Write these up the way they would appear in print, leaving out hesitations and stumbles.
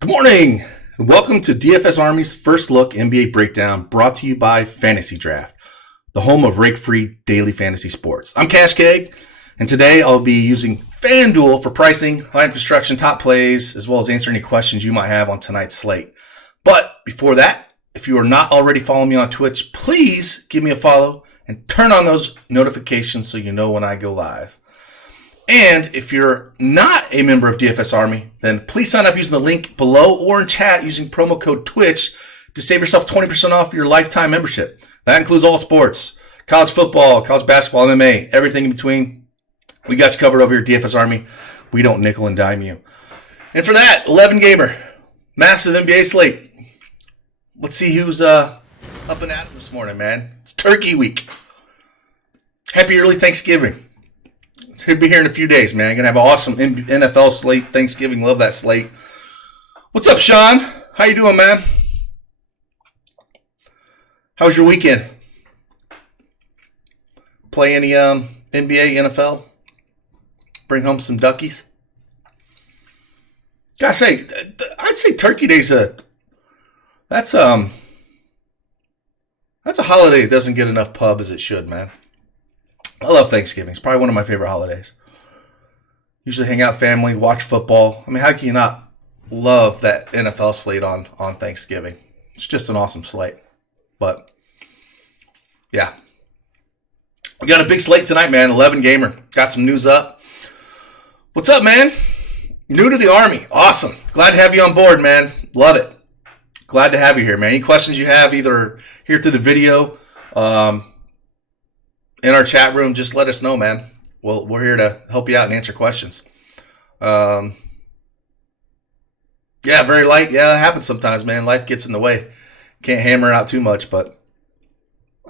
Good morning, and welcome to DFS Army's First Look NBA Breakdown, brought to you by Fantasy Draft, the home of rake-free daily fantasy sports. I'm CashKeg, and today I'll be using FanDuel for pricing, lineup construction, top plays, as well as answer any questions you might have on tonight's slate. But before that, if you are not already following me on Twitch, please give me a follow and turn on those notifications so you know when I go live. And if you're not a member of DFS Army, then please sign up using the link below or in chat using promo code TWITCH to save yourself 20% off your lifetime membership. That includes all sports, college football, college basketball, MMA, everything in between. We got you covered over here at DFS Army. We don't nickel and dime you. And for that, 11 gamer, massive NBA slate. Let's see who's up and at it this morning, man. It's Turkey Week. Happy early Thanksgiving. It's going to be here in a few days, man. Going to have an awesome NFL slate. Thanksgiving. Love that slate. What's up, Sean? How you doing, man? How was your weekend? Play any NBA, NFL? Bring home some duckies? Gotta say, I'd say Turkey Day's that's a holiday that doesn't get enough pub as it should, man. I love Thanksgiving. It's probably one of my favorite holidays. Usually hang out with family, watch football. I mean, how can you not love that NFL slate on Thanksgiving? It's just an awesome slate. But, yeah. We got a big slate tonight, man. 11 gamer. Got some news up. What's up, man? New to the Army. Awesome. Glad to have you on board, man. Love it. Glad to have you here, man. Any questions you have, either here through the video, in our chat room, just let us know, man. We're here to help you out and answer questions. Yeah, very light. Yeah, that happens sometimes, man. Life gets in the way. Can't hammer out too much, but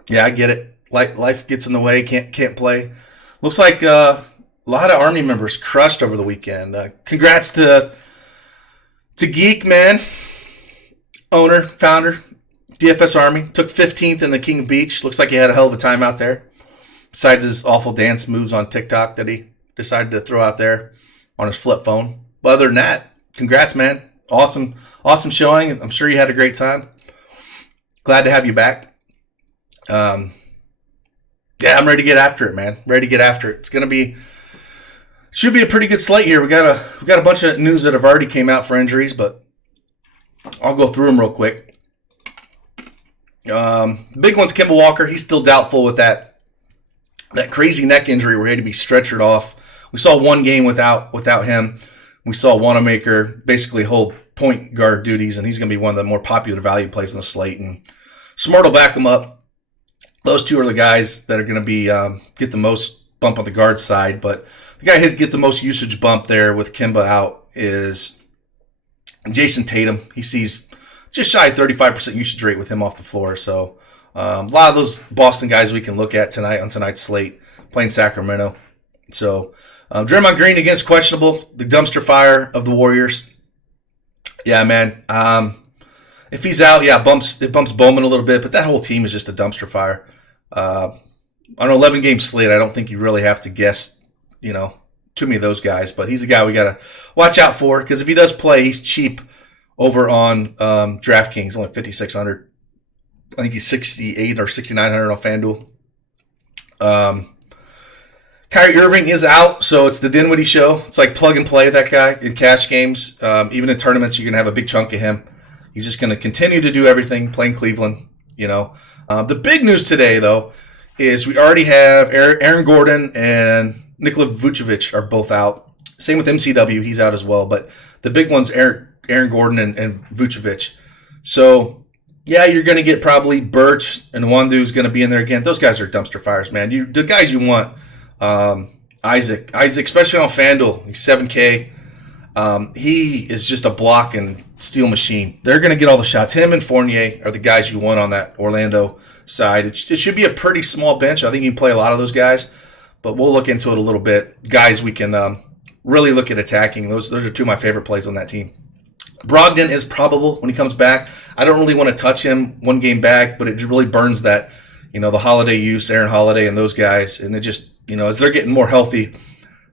yeah, I get it. Life gets in the way. Can't play. Looks like a lot of Army members crushed over the weekend. Congrats to Geek, man. Owner, founder, DFS Army. Took 15th in the King Beach. Looks like he had a hell of a time out there. Besides his awful dance moves on TikTok that he decided to throw out there on his flip phone. But other than that, congrats, man. Awesome showing. I'm sure you had a great time. Glad to have you back. Yeah, I'm ready to get after it, man. Ready to get after it. Should be a pretty good slate here. We got a bunch of news that have already came out for injuries, but I'll go through them real quick. Big one's Kemba Walker. He's still doubtful with that crazy neck injury where he had to be stretchered off. We saw one game without him. We saw Wanamaker basically hold point guard duties, and he's going to be one of the more popular value plays in the slate. And Smart will back him up. Those two are the guys that are going to be get the most bump on the guard side. But the guy who get the most usage bump there with Kemba out is Jason Tatum. He sees just shy of 35% usage rate with him off the floor. So a lot of those Boston guys we can look at tonight on tonight's slate playing Sacramento. So Draymond Green against questionable, the dumpster fire of the Warriors. Yeah, man. If he's out, yeah, it bumps Bowman a little bit, but that whole team is just a dumpster fire. On an 11-game slate, I don't think you really have to guess, too many of those guys. But he's a guy we got to watch out for, because if he does play, he's cheap over on DraftKings, only 5,600. I think he's 68 or 6,900 on FanDuel. Kyrie Irving is out, so it's the Dinwiddie show. It's like plug and play that guy in cash games. Even in tournaments, you're going to have a big chunk of him. He's just going to continue to do everything, playing Cleveland, The big news today, though, is we already have Aaron Gordon and Nikola Vucevic are both out. Same with MCW, he's out as well. But the big one's Aaron Gordon and Vucevic. So yeah, you're going to get probably Birch and Wandu's going to be in there again. Those guys are dumpster fires, man. The guys you want, Isaac, especially on FanDuel, he's 7K. He is just a block and steal machine. They're going to get all the shots. Him and Fournier are the guys you want on that Orlando side. It should be a pretty small bench. I think you can play a lot of those guys, but we'll look into it a little bit. Guys we can really look at attacking. Those are two of my favorite plays on that team. Brogdon is probable when he comes back. I don't really want to touch him one game back, but it really burns that, the Holiday use, Aaron Holiday and those guys. And it just, as they're getting more healthy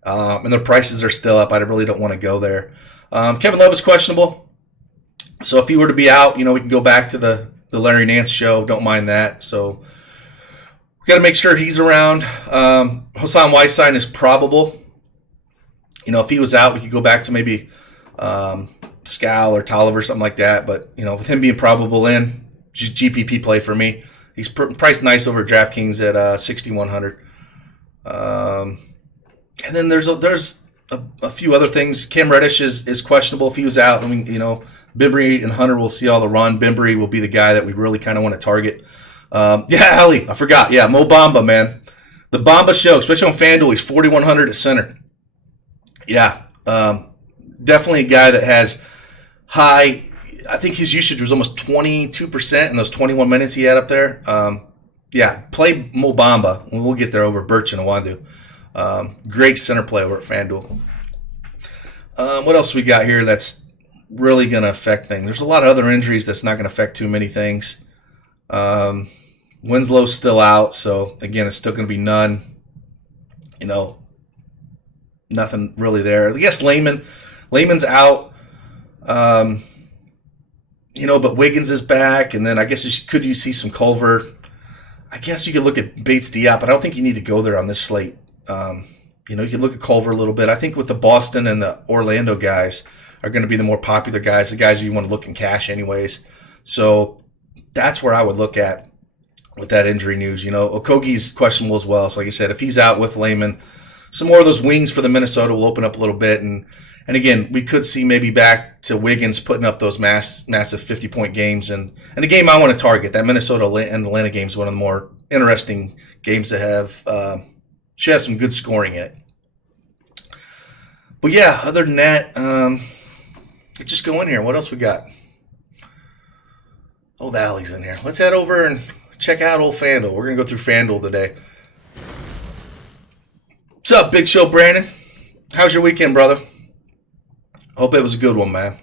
and their prices are still up, I really don't want to go there. Kevin Love is questionable. So if he were to be out, we can go back to the Larry Nance show. Don't mind that. So we got to make sure he's around. Hassan Whiteside is probable. If he was out, we could go back to maybe Scal or Tolliver, something like that. But, with him being probable in, just GPP play for me. He's priced nice over at DraftKings at 6,100. And then there's a few other things. Cam Reddish is questionable if he was out. Bembry and Hunter will see all the run. Bembry will be the guy that we really kind of want to target. Ali, I forgot. Yeah, Mo Bamba, man. The Bamba show, especially on FanDuel, he's 4,100 at center. Yeah, definitely a guy that has high. I think his usage was almost 22% in those 21 minutes he had up there. Play Mo Bamba. We'll get there over Birch and Awandu. Great center play over at FanDuel. What else we got here that's really going to affect things? There's a lot of other injuries that's not going to affect too many things. Winslow's still out, so again, it's still going to be none. Nothing really there. I guess Lehman's out. But Wiggins is back, and then I guess could you see some Culver? I guess you could look at Bates Diop, but I don't think you need to go there on this slate. You can look at Culver a little bit. I think with the Boston and the Orlando guys are going to be the more popular guys, the guys you want to look in cash anyways. So that's where I would look at with that injury news. Okogie's questionable as well. So like I said, if he's out with Lehman, some more of those wings for the Minnesota will open up a little bit. And again, we could see maybe back to Wiggins putting up those massive 50-point games. And a game I want to target, that Minnesota and Atlanta game is one of the more interesting games to have. Should have some good scoring in it. But yeah, other than that, let's just go in here. What else we got? Old Alley's in here. Let's head over and check out old FanDuel. We're going to go through FanDuel today. What's up, Big Show Brandon? How's your weekend, brother? Hope it was a good one, man.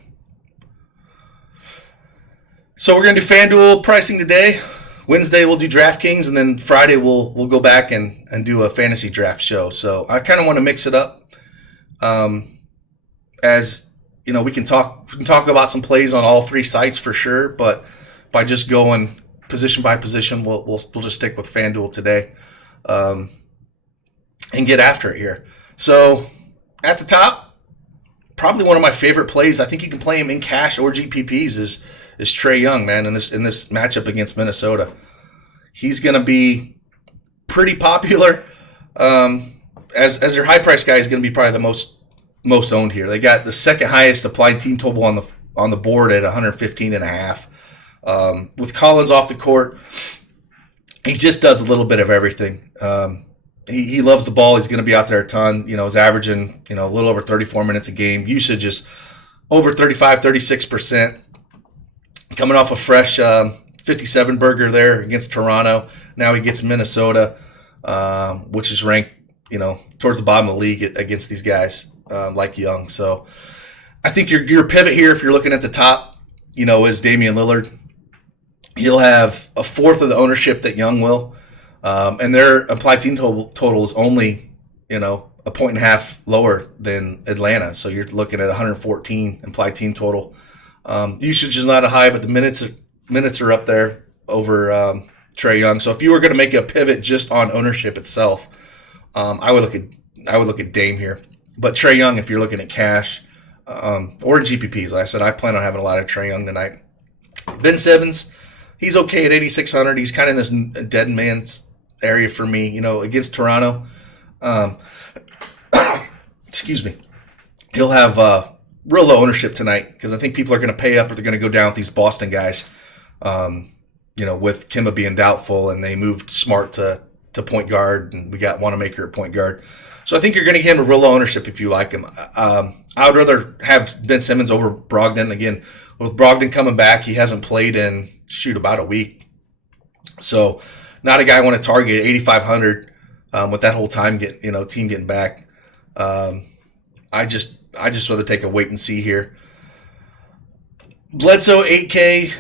So we're going to do FanDuel pricing today. Wednesday we'll do DraftKings, and then Friday we'll go back and do a fantasy draft show. So I kind of want to mix it up. As we can talk about some plays on all three sites for sure, but by just going position by position, we'll just stick with FanDuel today, and get after it here. So at the top, probably one of my favorite plays. I think you can play him in cash or GPPs is Trae Young, man, in this matchup against Minnesota. He's going to be pretty popular. As their high price guy, he's going to be probably the most owned here. They got the second highest applied team total on the board at 115.5. With Collins off the court, he just does a little bit of everything. He loves the ball. He's going to be out there a ton. He's averaging a little over 34 minutes a game. Usage is over 36%. Coming off a fresh 57 burger there against Toronto. Now he gets Minnesota, which is ranked towards the bottom of the league against these guys like Young. So I think your pivot here, if you're looking at the top, is Damian Lillard. He'll have a fourth of the ownership that Young will. And their implied team total is only, a point and a half lower than Atlanta. So you're looking at 114 implied team total. Usage is not a high, but the minutes are up there over Trae Young. So if you were going to make a pivot just on ownership itself, I would look at Dame here. But Trae Young, if you're looking at cash or in GPPs, like I said, I plan on having a lot of Trae Young tonight. Ben Simmons, he's okay at 8,600. He's kind of in this dead man's area for me, against Toronto. Excuse me. He'll have real low ownership tonight because I think people are going to pay up or they're going to go down with these Boston guys. With Kemba being doubtful, and they moved Smart to point guard, and we got Wanamaker at point guard. So I think you're going to get him a real low ownership if you like him. I would rather have Ben Simmons over Brogdon. Again, with Brogdon coming back, he hasn't played in about a week. So not a guy I want to target at 8,500 with that whole time team getting back. I just rather take a wait and see here. Bledsoe 8K,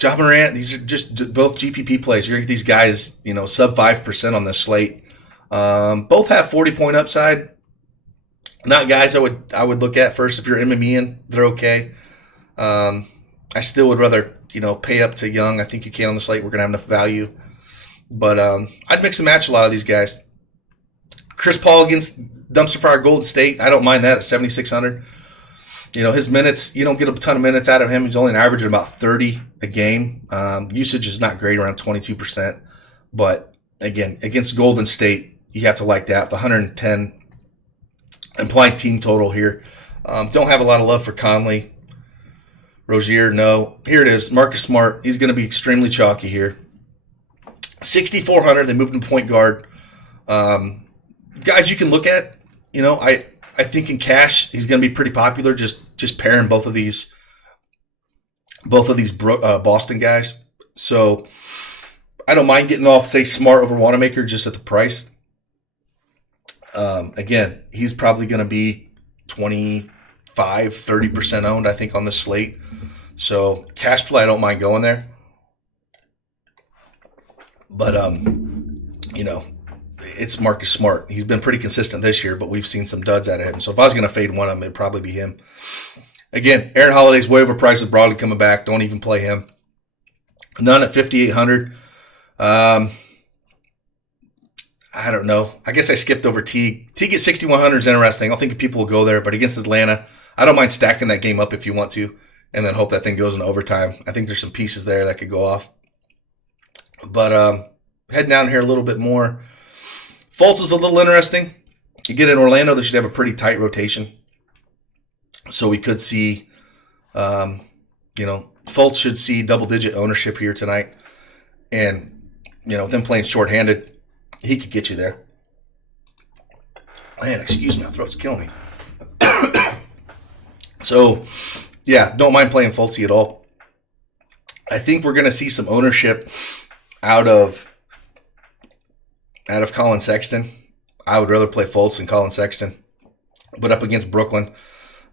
Ja Morant. These are just both GPP plays. You're gonna get these guys, sub 5% on this slate. Both have 40-point upside. Not guys I would look at first if you're MMEing. They're okay. I still would rather, pay up to Young. I think you can on the slate. We're going to have enough value. But I'd mix and match a lot of these guys. Chris Paul against Dumpster Fire Golden State. I don't mind that at 7,600. His minutes, you don't get a ton of minutes out of him. He's only averaging about 30 a game. Usage is not great, around 22%. But again, against Golden State, you have to like that. The 110 implied team total here. Don't have a lot of love for Conley. Rozier, no. Here it is. Marcus Smart. He's going to be extremely chalky here. 6,400. They moved him to point guard. Guys you can look at. I think in cash he's going to be pretty popular. Just pairing both of these Boston guys. So I don't mind getting off, say, Smart over Wanamaker just at the price. Again, he's probably going to be 25-30% owned, I think, on this slate. So cash play, I don't mind going there. But it's Marcus Smart. He's been pretty consistent this year, but we've seen some duds out of him. So if I was going to fade one of them, it'd probably be him. Again, Aaron Holiday's way overpriced with Broadly coming back. Don't even play him. None at 5,800. I don't know. I guess I skipped over Teague. Teague at 6,100 is interesting. I don't think people will go there, but against Atlanta, I don't mind stacking that game up if you want to, and then hope that thing goes into overtime. I think there's some pieces there that could go off. But heading down here a little bit more. Fultz is a little interesting. You get in Orlando, they should have a pretty tight rotation. So we could see, Fultz should see double-digit ownership here tonight. And, with them playing shorthanded, he could get you there. Man, excuse me, my throat's killing me. So, yeah, don't mind playing Fultz at all. I think we're going to see some ownership out of Colin Sexton. I would rather play Fultz than Colin Sexton. But up against Brooklyn,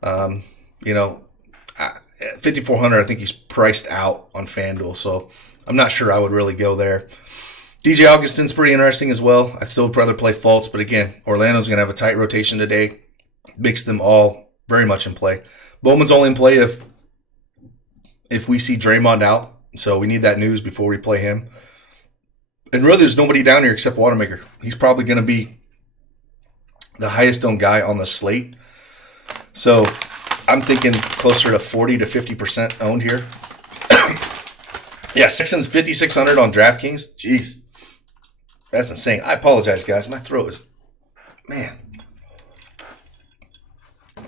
5,400, I think he's priced out on FanDuel. So I'm not sure I would really go there. DJ Augustin's pretty interesting as well. I'd still rather play Fultz. But again, Orlando's going to have a tight rotation today. Mix them all very much in play. Bowman's only in play if we see Draymond out. So we need that news before we play him. And really, there's nobody down here except Wanamaker. He's probably going to be the highest owned guy on the slate. So I'm thinking closer to 40 to 50% owned here. Yeah, Sexton's 5,600 on DraftKings. Jeez. That's insane. I apologize, guys. My throat is, man.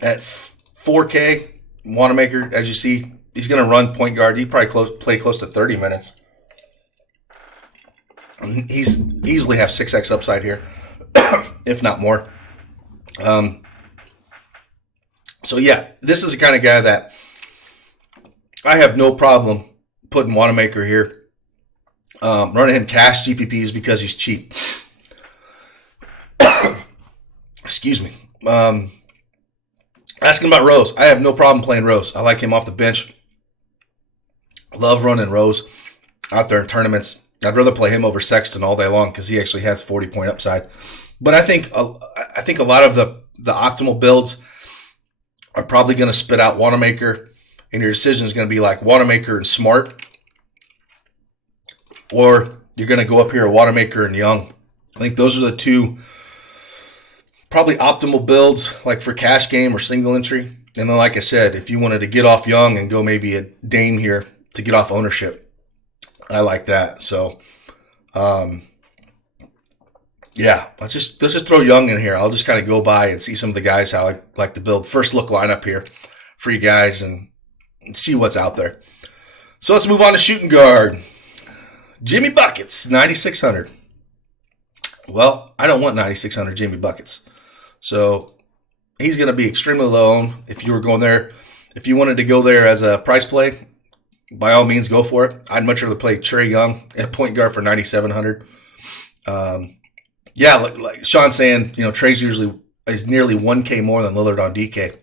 At 4K, Wanamaker, as you see, he's going to run point guard. He probably play close to 30 minutes. He's easily have 6x upside here, if not more. So yeah, this is the kind of guy that I have no problem putting Wanamaker here. Running him cash GPPs because he's cheap. Excuse me. Asking about Rose. I have no problem playing Rose. I like him off the bench. Love running Rose out there in tournaments. I'd rather play him over Sexton all day long because he actually has 40-point upside. But I think a lot of the optimal builds are probably going to spit out Wanamaker, and your decision is going to be like Wanamaker and Smart, or you're going to go up here Wanamaker and Young. I think those are the two probably optimal builds, like for cash game or single entry. And then, like I said, if you wanted to get off Young and go maybe a Dame here to get off ownership, I like that. So, yeah, let's just throw Young in here. I'll just kind of go by and see some of the guys how I like to build first look lineup here for you guys and see what's out there. So let's move on to shooting guard. Jimmy Buckets, 9,600. Well, I don't want 9,600 Jimmy Buckets. So he's going to be extremely low owned. If you were going there, if you wanted to go there as a price play, by all means, go for it. I'd much rather play Trae Young at point guard for 9,700. Yeah, like Sean's saying, Trae's is nearly 1K more than Lillard on DK.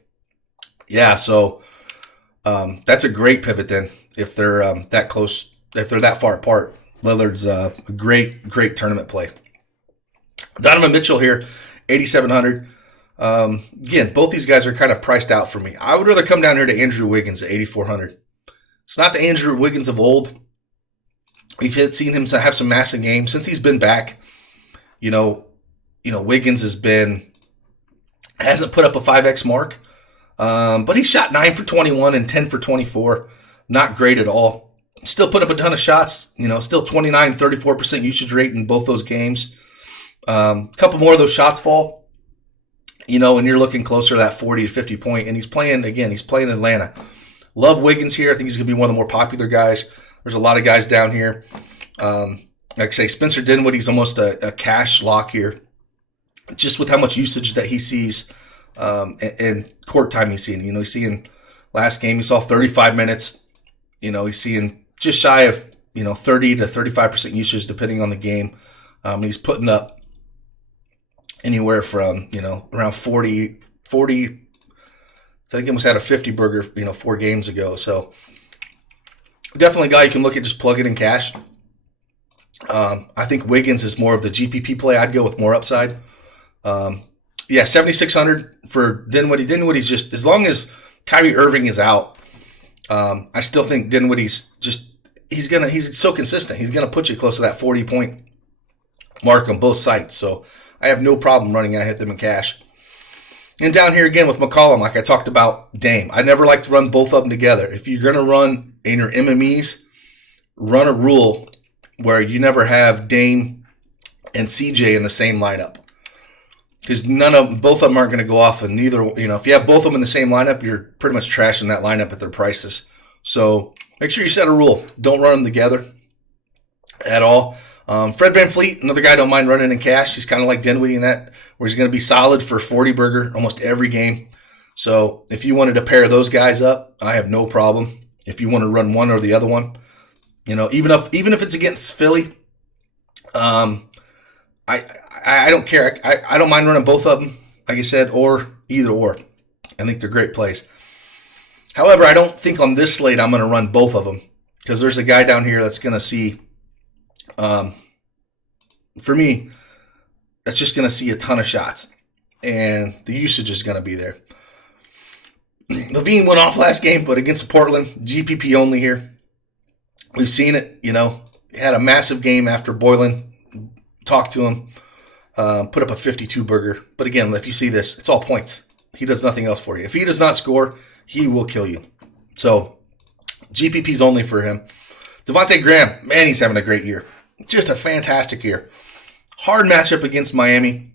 Yeah, so that's a great pivot then. If they're that close, if they're that far apart, Lillard's a great tournament play. Donovan Mitchell here, 8,700. Again, both these guys are kind of priced out for me. I would rather come down here to Andrew Wiggins at 8,400. It's not the Andrew Wiggins of old. We've seen him have some massive games since he's been back. Wiggins hasn't put up a 5X mark, but he shot 9 for 21 and 10 for 24. Not great at all. Still put up a ton of shots. Still 29, 34% usage rate in both those games. A couple more of those shots fall. And you're looking closer to that 40 to 50 point. And he's playing Atlanta. Love Wiggins here. I think he's going to be one of the more popular guys. There's a lot of guys down here. Like I say, Spencer Dinwiddie's almost a cash lock here, just with how much usage that he sees and court time he's seeing. He's seeing last game, he saw 35 minutes. He's seeing just shy of 30 to 35% usage depending on the game. He's putting up anywhere from around 40. I think he almost had a 50 burger 4 games ago. So definitely a guy you can look at just plug it in cash. I think Wiggins is more of the GPP play. I'd go with more upside. 7,600 for Dinwiddie. Dinwiddie's just, as long as Kyrie Irving is out, I still think Dinwiddie's he's so consistent. He's gonna put you close to that 40-point mark on both sides. So I have no problem running. I hit them in cash. And down here again with McCollum, like I talked about Dame. I never like to run both of them together. If you're gonna run in your MMEs, run a rule where you never have Dame and CJ in the same lineup. Because both of them aren't going to go off, and neither, if you have both of them in the same lineup, you're pretty much trashing that lineup at their prices. So make sure you set a rule. Don't run them together at all. Fred VanVleet, another guy I don't mind running in cash. He's kind of like Dinwiddie in that, where he's going to be solid for 40 burger almost every game. So if you wanted to pair those guys up, I have no problem. If you want to run one or the other one, even if it's against Philly, I don't care. I don't mind running both of them, like I said, or either or. I think they're great plays. However, I don't think on this slate I'm going to run both of them, because there's a guy down here that's going to see, for me, that's just going to see a ton of shots, and the usage is going to be there. Levine went off last game, but against Portland, GPP only here. We've seen it, He had a massive game after Boylan talked to him, put up a 52 burger. But again, if you see this, it's all points. He does nothing else for you. If he does not score, he will kill you. So GPP's only for him. Devontae Graham, man, he's having a great year. Just a fantastic year. Hard matchup against Miami.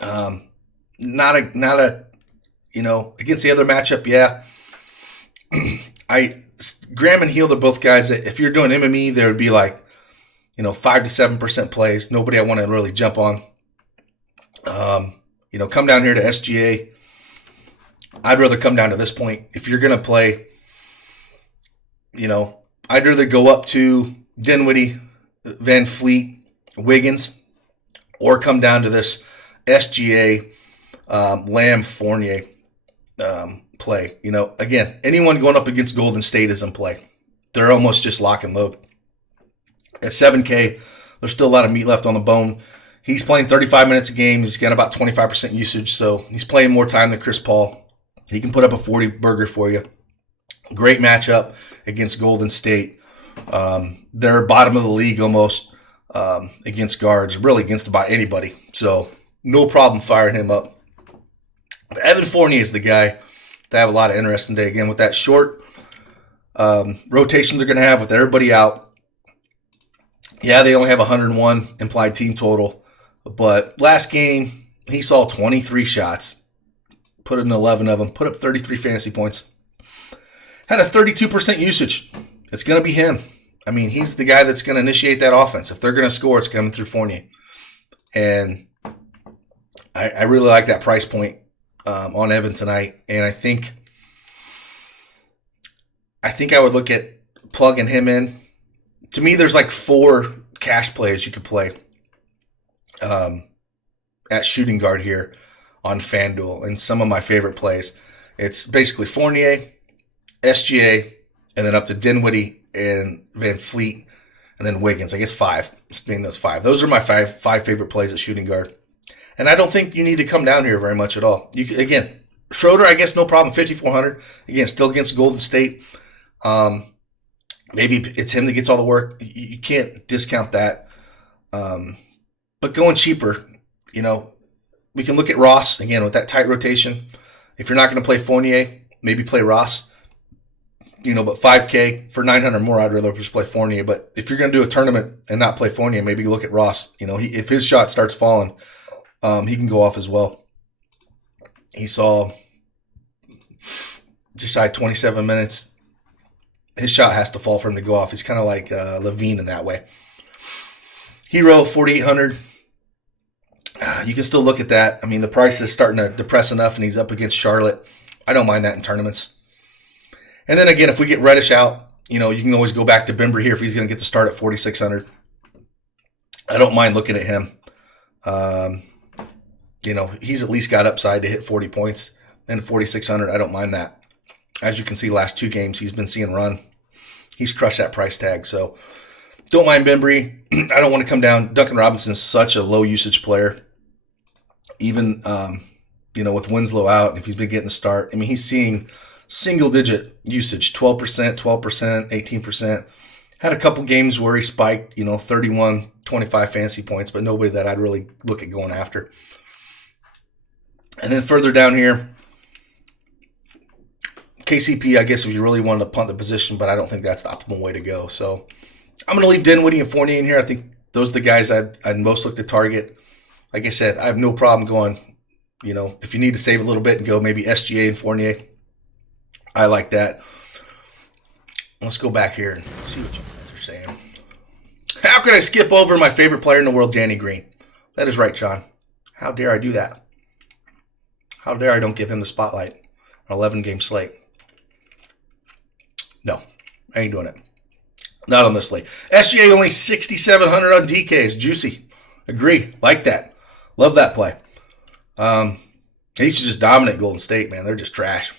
Not a against the other matchup, yeah. Graham and Hield are both guys that if you're doing MME, there would be like 5 to 7% plays. Nobody I want to really jump on. Come down here to SGA. I'd rather come down to this point. If you're going to play, I'd rather go up to Dinwiddie, VanVleet, Wiggins, or come down to this SGA, Lamb, Fournier play. Again, anyone going up against Golden State is in play. They're almost just lock and load. At 7K, there's still a lot of meat left on the bone. He's playing 35 minutes a game. He's got about 25% usage, so he's playing more time than Chris Paul. He can put up a 40 burger for you. Great matchup against Golden State. They're bottom of the league almost against guards, really against about anybody. So no problem firing him up. Evan Fournier is the guy that I have a lot of interest in today. Again, with that short rotation they're going to have with everybody out. Yeah, they only have 101 implied team total. But last game, he saw 23 shots, put in 11 of them, put up 33 fantasy points. Had a 32% usage. It's going to be him. I mean, he's the guy that's going to initiate that offense. If they're going to score, it's coming through Fournier. And I really like that price point on Evan tonight. And I think I would look at plugging him in. To me, there's like 4 cash plays you could play at shooting guard here on FanDuel. And some of my favorite plays. It's basically Fournier, SGA, and then up to Dinwiddie and VanVleet, and then Wiggins. I guess 5. Just being those 5. Those are my five favorite plays at shooting guard. And I don't think you need to come down here very much at all. Again, Schroeder, I guess no problem, 5,400. Again, still against Golden State. Maybe it's him that gets all the work. You can't discount that. But going cheaper, we can look at Ross again with that tight rotation. If you're not going to play Fournier, maybe play Ross. But 5K for 900 more, I'd rather just play Fournier. But if you're going to do a tournament and not play Fournier, maybe look at Ross. If his shot starts falling, he can go off as well. He saw just shy 27 minutes. His shot has to fall for him to go off. He's kind of like Levine in that way. Hero 4,800. You can still look at that. I mean, the price is starting to depress enough, and he's up against Charlotte. I don't mind that in tournaments. And then again, if we get Reddish out, you can always go back to Bembry here if he's going to get the start at 4,600. I don't mind looking at him. He's at least got upside to hit 40 points. And 4,600, I don't mind that. As you can see, last 2 games he's been seeing run. He's crushed that price tag. So don't mind Bembry. I don't want to come down. Duncan Robinson's such a low usage player. Even, with Winslow out, if he's been getting the start, I mean, he's seeing single-digit usage, 12%, 12%, 18%. Had a couple games where he spiked, 31, 25 fantasy points, but nobody that I'd really look at going after. And then further down here, KCP, I guess if you really wanted to punt the position, but I don't think that's the optimal way to go. So I'm going to leave Dinwiddie and Fournier in here. I think those are the guys I'd most look to target. Like I said, I have no problem going, if you need to save a little bit and go maybe SGA and Fournier. I like that. Let's go back here and see what you guys are saying. How could I skip over my favorite player in the world, Danny Green? That is right, John. How dare I do that? How dare I don't give him the spotlight on 11-game slate? No, I ain't doing it. Not on this slate. SGA only 6,700 on DK is juicy. Agree. Like that. Love that play. He should just dominate Golden State, man. They're just trash.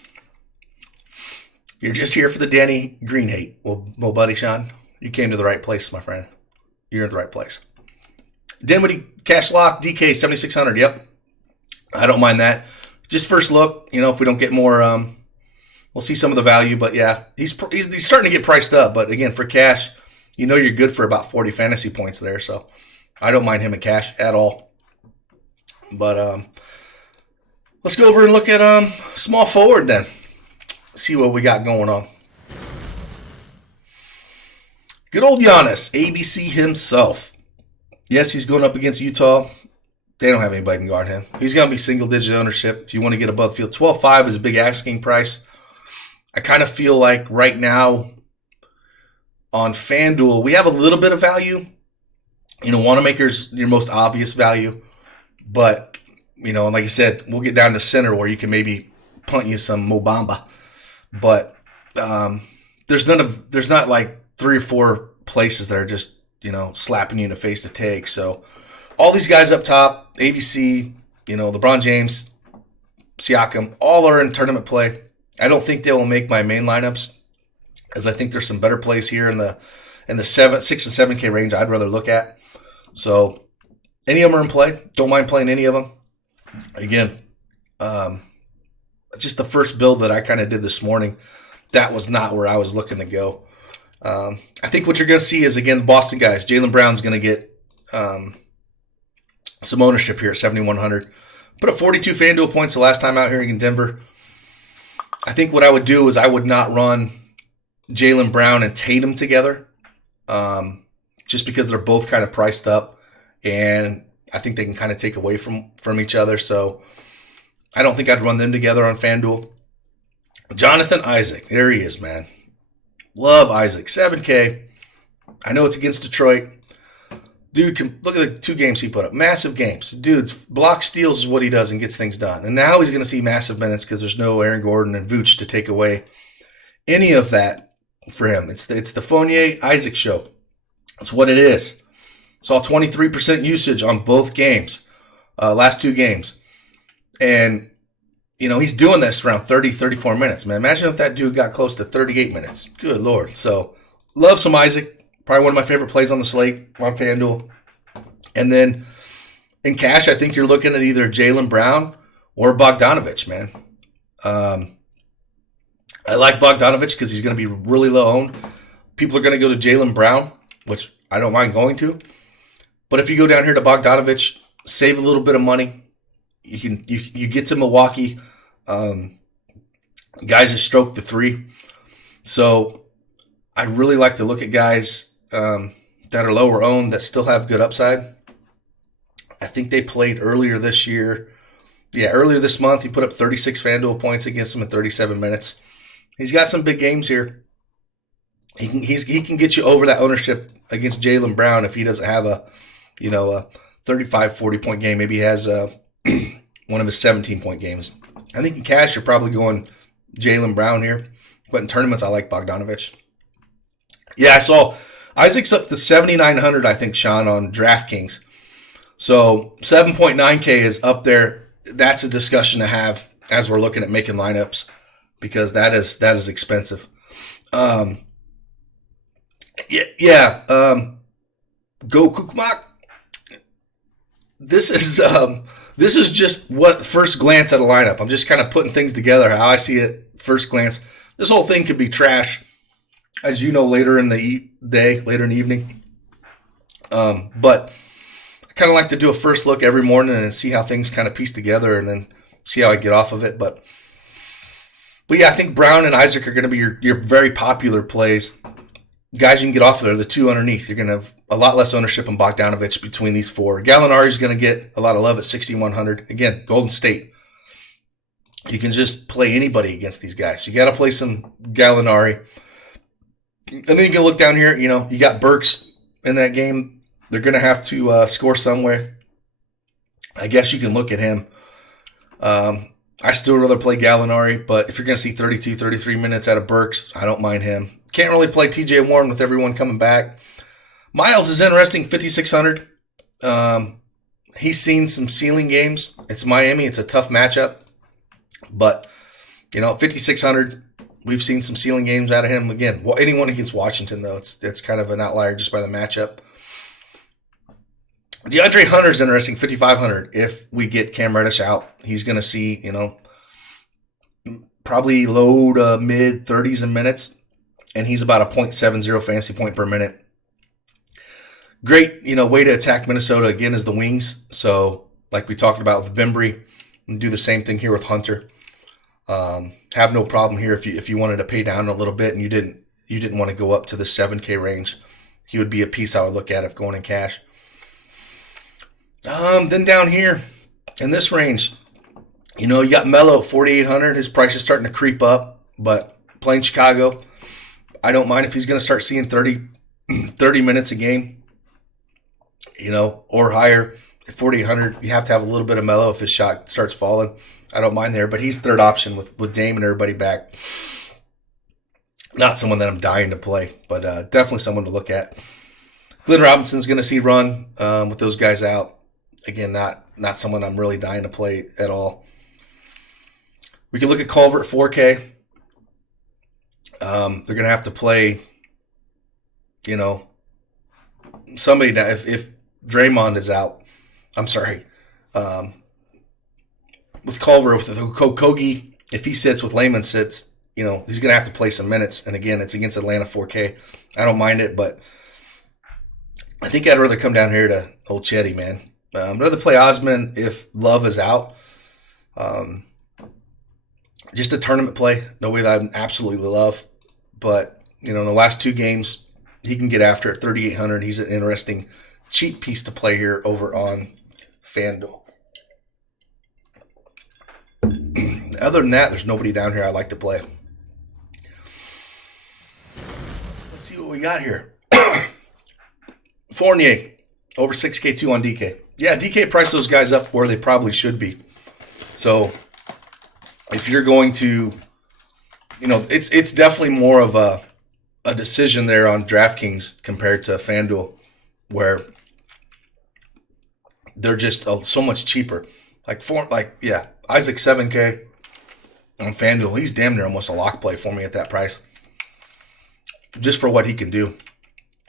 You're just here for the Danny Green hate. Well, buddy Sean, you came to the right place, my friend. You're in the right place. Dinwiddie, cash lock, DK, 7,600. Yep. I don't mind that. Just first look, if we don't get more, we'll see some of the value. But, yeah, he's starting to get priced up. But, again, for cash, you're good for about 40 fantasy points there. So I don't mind him in cash at all. But let's go over and look at small forward then. See what we got going on. Good old Giannis, ABC himself. Yes, he's going up against Utah. They don't have anybody who can guard him. He's going to be single-digit ownership if you want to get above field. 12.5 is a big asking price. I kind of feel like right now on FanDuel, we have a little bit of value. Wanamaker's your most obvious value. But, like I said, we'll get down to center where you can maybe punt you some Mo Bamba. But there's not like 3 or 4 places that are just, slapping you in the face to take. So all these guys up top, ABC, LeBron James, Siakam, all are in tournament play. I don't think they will make my main lineups, as I think there's some better plays here in the 6 and 7K range I'd rather look at. So any of them are in play. Don't mind playing any of them. Again, just the first build that I kind of did this morning, that was not where I was looking to go. I think what you're going to see is, again, the Boston guys. Jaylen Brown's going to get some ownership here at 7,100. Put up 42 FanDuel points the last time out here in Denver. I think what I would do is I would not run Jaylen Brown and Tatum together, just because they're both kind of priced up, and I think they can kind of take away from each other. So I don't think I'd run them together on FanDuel. Jonathan Isaac, there he is, man. Love Isaac, 7K. I know it's against Detroit. Dude, look at the 2 games he put up. Massive games. Dude's block steals is what he does and gets things done. And now he's going to see massive minutes because there's no Aaron Gordon and Vooch to take away any of that for him. It's the Fournier Isaac show. That's what it is. Saw 23% usage on both games, last 2 games. And, he's doing this around 30, 34 minutes, man. Imagine if that dude got close to 38 minutes. Good Lord. So, love some Isaac. Probably one of my favorite plays on the slate on FanDuel. And then in cash, I think you're looking at either Jaylen Brown or Bogdanovich, man. I like Bogdanovich because he's going to be really low owned. People are going to go to Jaylen Brown, which I don't mind going to. But if you go down here to Bogdanovich, save a little bit of money. You get to Milwaukee. Guys that stroke the three. So I really like to look at guys that are lower owned that still have good upside. I think they played earlier this year. Yeah, earlier this month, he put up 36 FanDuel points against them in 37 minutes. He's got some big games here. He can get you over that ownership against Jaylen Brown if he doesn't have a 35, 40-point game. Maybe he has one of his 17-point games. I think in cash, you're probably going Jaylen Brown here. But in tournaments, I like Bogdanovich. Yeah, I saw Isaac's up to 7,900, I think, Sean, on DraftKings. So 7.9K is up there. That's a discussion to have as we're looking at making lineups because that is expensive. Go Kukumak. This is just what first glance at a lineup. I'm just kind of putting things together how I see it first glance. This whole thing could be trash, as you know, later in the day, later in the evening. But I kind of like to do a first look every morning and see how things kind of piece together and then see how I get off of it. But yeah, I think Brown and Isaac are going to be your very popular plays. Guys you can get off of there, the two underneath. You're going to have a lot less ownership in Bogdanovich between these four. Gallinari is going to get a lot of love at 6,100. Again, Golden State. You can just play anybody against these guys. You got to play some Gallinari. And then you can look down here. You got Burks in that game. They're going to have to score somewhere. I guess you can look at him. I still rather play Gallinari, but if you're going to see 32, 33 minutes out of Burks, I don't mind him. Can't really play TJ Warren with everyone coming back. Miles is interesting, 5,600. He's seen some ceiling games. It's Miami. It's a tough matchup. But, 5,600, we've seen some ceiling games out of him. Again, anyone against Washington, though, it's kind of an outlier just by the matchup. DeAndre Hunter's interesting, 5,500. If we get Cam Reddish out, he's going to see, probably low to mid 30s in minutes. And he's about a .70 fantasy point per minute. Great, way to attack Minnesota again is the wings. So, like we talked about with Bembry, and do the same thing here with Hunter. Have no problem here if you wanted to pay down a little bit and you didn't want to go up to the 7K range. He would be a piece I would look at if going in cash. Then down here in this range, you got Melo at 4,800. His price is starting to creep up, but playing Chicago, I don't mind if he's going to start seeing 30 minutes a game, or higher. At 4,800, you have to have a little bit of Melo if his shot starts falling. I don't mind there, but he's third option with Dame and everybody back. Not someone that I'm dying to play, but definitely someone to look at. Glenn Robinson's going to see run with those guys out. Again, not someone I'm really dying to play at all. We can look at Culver at 4K. They're going to have to play, somebody now. If Draymond is out, I'm sorry. With Culver, with Kogi, if he sits with Layman sits, he's going to have to play some minutes. And again, it's against Atlanta 4K. I don't mind it, but I think I'd rather come down here to old Chetty, man. I'd rather play Osman if Love is out. Just a tournament play. No way that I absolutely love. But, in the last two games, he can get after it. 3,800. He's an interesting, cheap piece to play here over on FanDuel. Other than that, there's nobody down here I like to play. Let's see what we got here. Fournier, over 6K2 on DK. Yeah, DK priced those guys up where they probably should be. So, if you're going to, it's definitely more of a decision there on DraftKings compared to FanDuel, where they're just so much cheaper. Isaac 7K on FanDuel, he's damn near almost a lock play for me at that price, just for what he can do.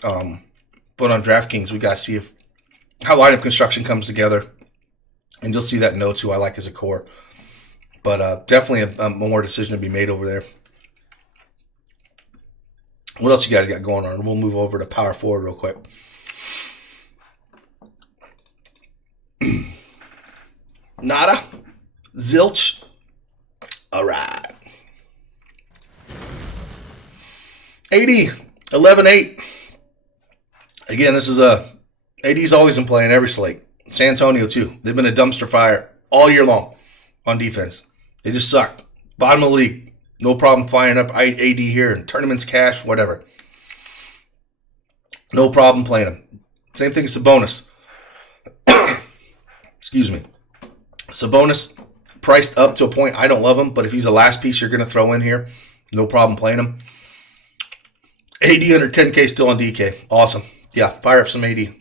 But on DraftKings, we got to see how lineup construction comes together, and you'll see that notes who I like as a core. But definitely a more decision to be made over there. What else you guys got going on? We'll move over to power forward real quick. Nada. Zilch. All right. 80. 11-8. Again, this is AD's always in play in every slate. San Antonio, too. They've been a dumpster fire all year long on defense. They just suck. Bottom of the league. No problem flying up AD here in tournaments, cash, whatever. No problem playing him. Same thing as Sabonis. Excuse me. Sabonis priced up to a point. I don't love him, but if he's a last piece you're going to throw in here, no problem playing him. AD under 10K still on DK. Awesome. Yeah, fire up some AD.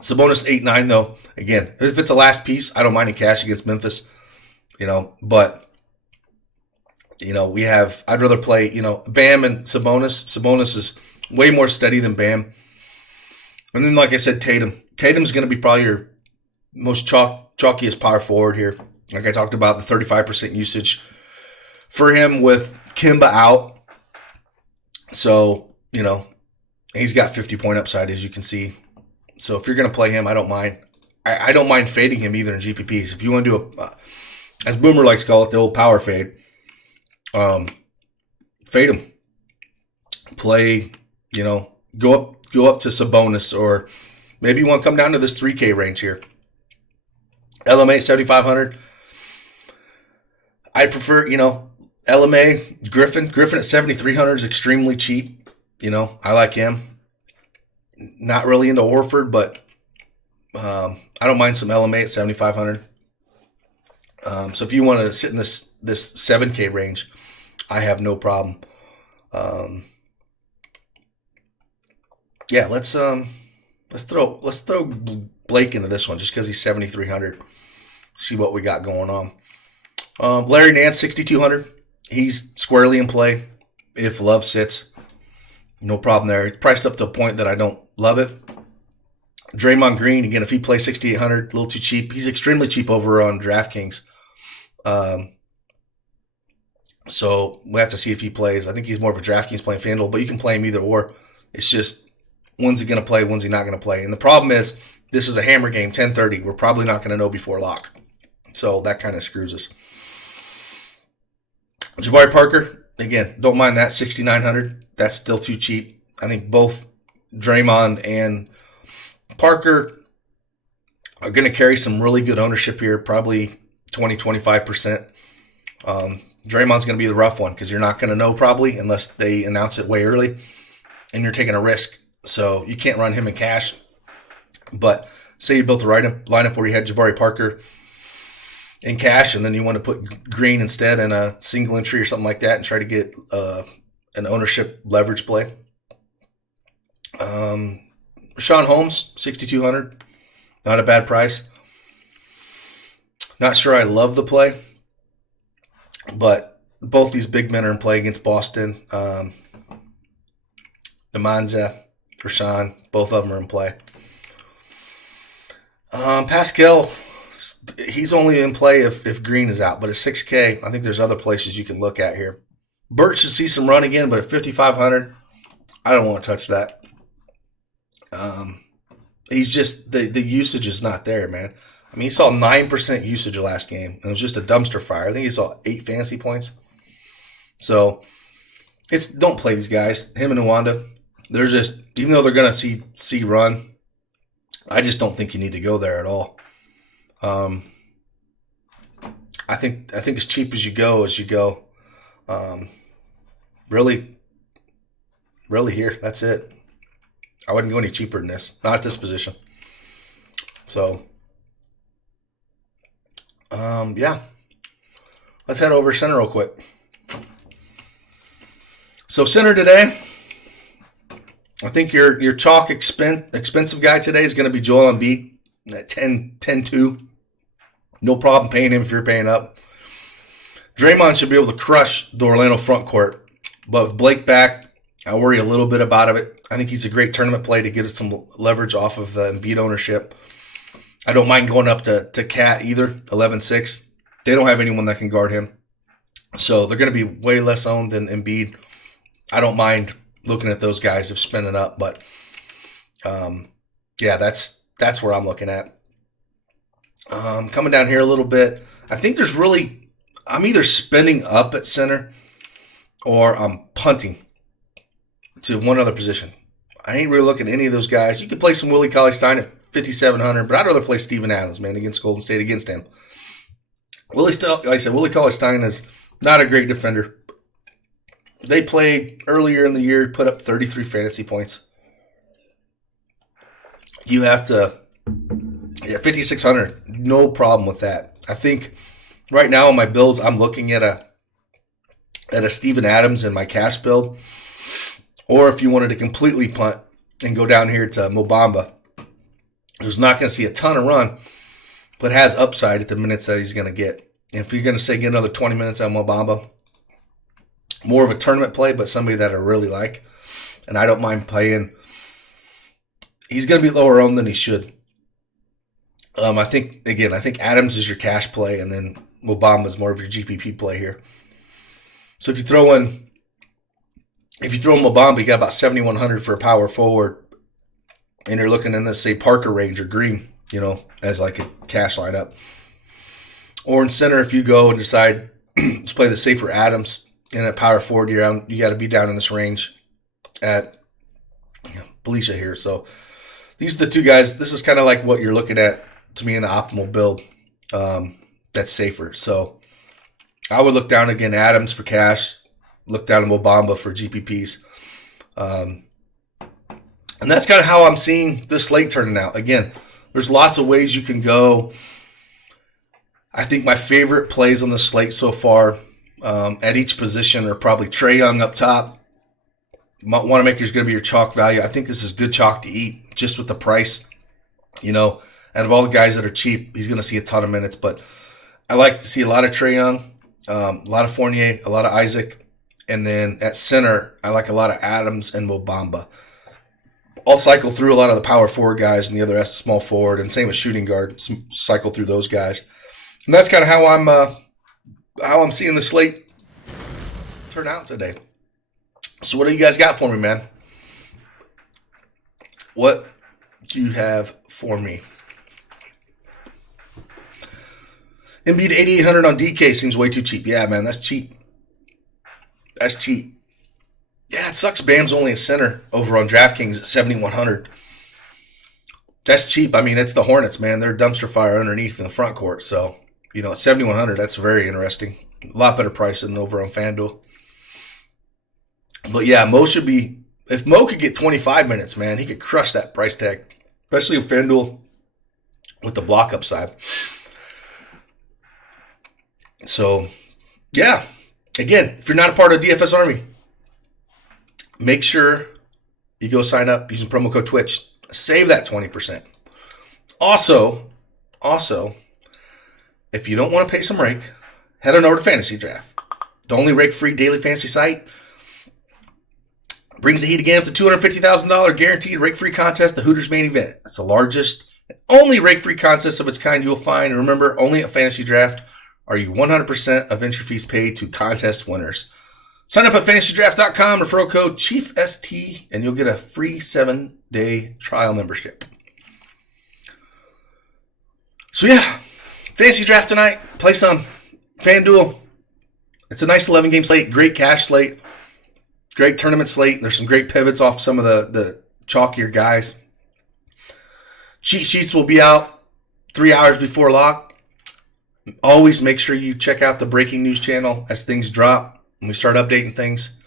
Sabonis 8-9 though. Again, if it's a last piece, I don't mind in cash against Memphis. But I'd rather play, Bam and Sabonis. Sabonis is way more steady than Bam. And then, like I said, Tatum. Tatum's going to be probably your most chalkiest power forward here. Like I talked about, the 35% usage for him with Kimba out. So, he's got 50-point upside, as you can see. So if you're going to play him, I don't mind. I don't mind fading him either in GPPs. If you want to do as Boomer likes to call it, the old power fade, fade him. Play, go up to Sabonis, or maybe you want to come down to this 3K range here. LMA 7,500. I prefer, LMA Griffin. Griffin at 7,300 is extremely cheap. I like him. Not really into Horford, but I don't mind some LMA at 7,500. So if you want to sit in this 7K range, I have no problem. Let's throw Blake into this one just because he's 7,300. See what we got going on. Larry Nance 6,200. He's squarely in play if Love sits. No problem there. It's priced up to a point that I don't love it. Draymond Green, again, if he plays 6,800, a little too cheap. He's extremely cheap over on DraftKings. So we have to see if he plays. I think he's more of a DraftKings playing FanDuel, but you can play him either or. It's just, when's he going to play, when's he not going to play? And the problem is, this is a hammer game, 10:30. We're probably not going to know before lock. So that kind of screws us. Jabari Parker, again, don't mind that, 6,900. That's still too cheap. I think both Draymond and Parker are going to carry some really good ownership here, probably 20-25%. Draymond's going to be the rough one because you're not going to know probably unless they announce it way early, and you're taking a risk. So you can't run him in cash. But say you built the right lineup where you had Jabari Parker in cash, and then you want to put Green instead in a single entry or something like that and try to get an ownership leverage play. Rashawn Holmes, 6,200. Not a bad price. Not sure I love the play, but both these big men are in play against Boston. Demanza, Rashawn, both of them are in play. Pascal, he's only in play if Green is out, but at 6K, I think there's other places you can look at here. Burt should see some run again, but at 5,500, I don't want to touch that. He's just, the usage is not there, man. I mean, he saw 9% usage last game, and it was just a dumpster fire. I think he saw 8 fantasy points. So, don't play these guys. Him and Nwanda, they're just, even though they're going to see run, I just don't think you need to go there at all. I think as cheap as you go. Really here, that's it. I wouldn't go any cheaper than this. Not at this position. So, let's head over center real quick. So center today, I think your chalk expensive guy today is going to be Joel Embiid at 10-2. No problem paying him if you're paying up. Draymond should be able to crush the Orlando front court. But with Blake back, I worry a little bit about it. I think he's a great tournament play to get some leverage off of the Embiid ownership. I don't mind going up to Cat either, 11-6. They don't have anyone that can guard him. So they're going to be way less owned than Embiid. I don't mind looking at those guys if spinning up, but yeah, that's where I'm looking at. Coming down here a little bit, I think I'm either spinning up at center or I'm punting to one other position. I ain't really looking at any of those guys. You can play some Willie Cauley-Stein at 5,700, but I'd rather play Steven Adams, man, against Golden State, against him. Like I said, Willie Cauley-Stein is not a great defender. They played earlier in the year, put up 33 fantasy points. You have to, 5,600, no problem with that. I think right now in my builds, I'm looking at a Steven Adams in my cash build. Or if you wanted to completely punt and go down here to Mo Bamba, who's not going to see a ton of run, but has upside at the minutes that he's going to get. And if you're going to say get another 20 minutes on Mo Bamba, more of a tournament play, but somebody that I really like, and I don't mind playing. He's going to be lower owned than he should. I think Adams is your cash play, and then Mo Bamba is more of your GPP play here. So if you throw in Mo Bamba, you got about 7,100 for a power forward, and you're looking in this, say, Parker range or Green, as like a cash lineup. Or in center, if you go and decide to play the safer Adams in a power forward, you got to be down in this range at Belisha here. So these are the two guys. This is kind of like what you're looking at to me in the optimal build that's safer. So I would look down again Adams for cash, look down at Mo Bamba for GPPs. And that's kind of how I'm seeing this slate turning out. Again, there's lots of ways you can go. I think my favorite plays on the slate so far at each position are probably Trae Young up top. Wanamaker is going to be your chalk value. I think this is good chalk to eat just with the price. Out of all the guys that are cheap, he's going to see a ton of minutes. But I like to see a lot of Trae Young, a lot of Fournier, a lot of Isaac. And then at center, I like a lot of Adams and Mo Bamba. I'll cycle through a lot of the power forward guys and the other small forward, and same with shooting guard. Cycle through those guys, and that's kind of how I'm seeing the slate turn out today. So, what do you guys got for me, man? What do you have for me? Embiid 8,800 on DK seems way too cheap. Yeah, man, that's cheap. That's cheap. Yeah, it sucks Bam's only a center over on DraftKings at 7,100. That's cheap. I mean, it's the Hornets, man. They're a dumpster fire underneath in the front court. So, at 7,100, that's very interesting. A lot better price than over on FanDuel. But yeah, Mo should be, if Mo could get 25 minutes, man, he could crush that price tag, especially with FanDuel with the block upside. So, yeah. Again, if you're not a part of DFS Army, make sure you go sign up using promo code Twitch. Save that 20%. Also, if you don't want to pay some rake, head on over to Fantasy Draft. The only rake-free daily fantasy site. Brings the heat again with the $250,000 guaranteed rake-free contest, the Hooters main event. It's the largest and only rake-free contest of its kind you'll find. And remember, only at Fantasy Draft are you 100% of entry fees paid to contest winners. Sign up at fantasydraft.com, referral code CHIEFST, and you'll get a free 7-day trial membership. So yeah, Fantasy Draft tonight. Play some FanDuel. It's a nice 11-game slate, great cash slate, great tournament slate. There's some great pivots off some of the chalkier guys. Cheat sheets will be out 3 hours before lock. Always make sure you check out the breaking news channel as things drop. When we start updating things.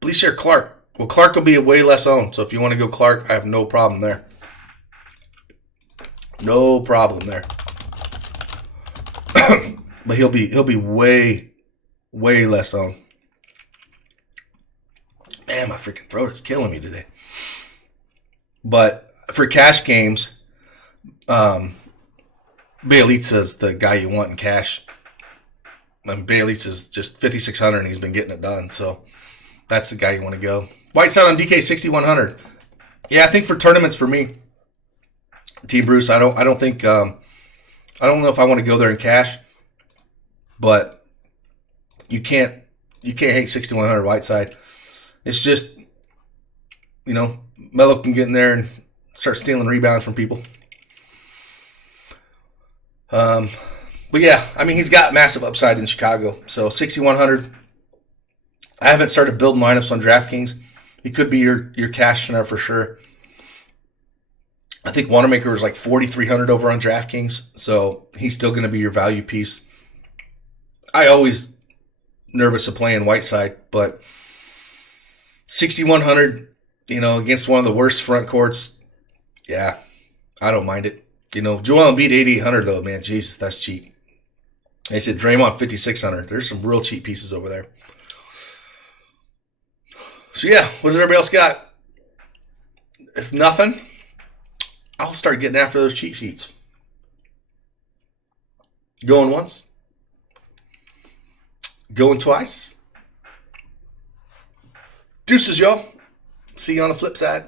Please share Clark. Well, Clark will be way less owned. So if you want to go Clark, I have no problem there. No problem there. But he'll be way less owned. Man, my freaking throat is killing me today. But for cash games, Bielitsa's the guy you want in cash. And Bielitsa's just 5,600 and he's been getting it done. So that's the guy you want to go. Whiteside on DK 6,100. Yeah, I think for tournaments for me, Team Bruce, I don't think I don't know if I want to go there in cash, but You can't hate 6,100 Whiteside. It's just, Melo can get in there and start stealing rebounds from people. But yeah, I mean, he's got massive upside in Chicago. So 6,100. I haven't started building lineups on DraftKings. He could be your cash center for sure. I think Wanamaker is like 4,300 over on DraftKings, so he's still going to be your value piece. I always nervous of playing Whiteside, but 6,100, against one of the worst front courts, yeah, I don't mind it. Joel Embiid 8,800 though, man, Jesus, that's cheap. They said Draymond 5,600. There's some real cheap pieces over there. So yeah, what does everybody else got? If nothing, I'll start getting after those cheat sheets. Going once. Going twice. Deuces, y'all. See you on the flip side.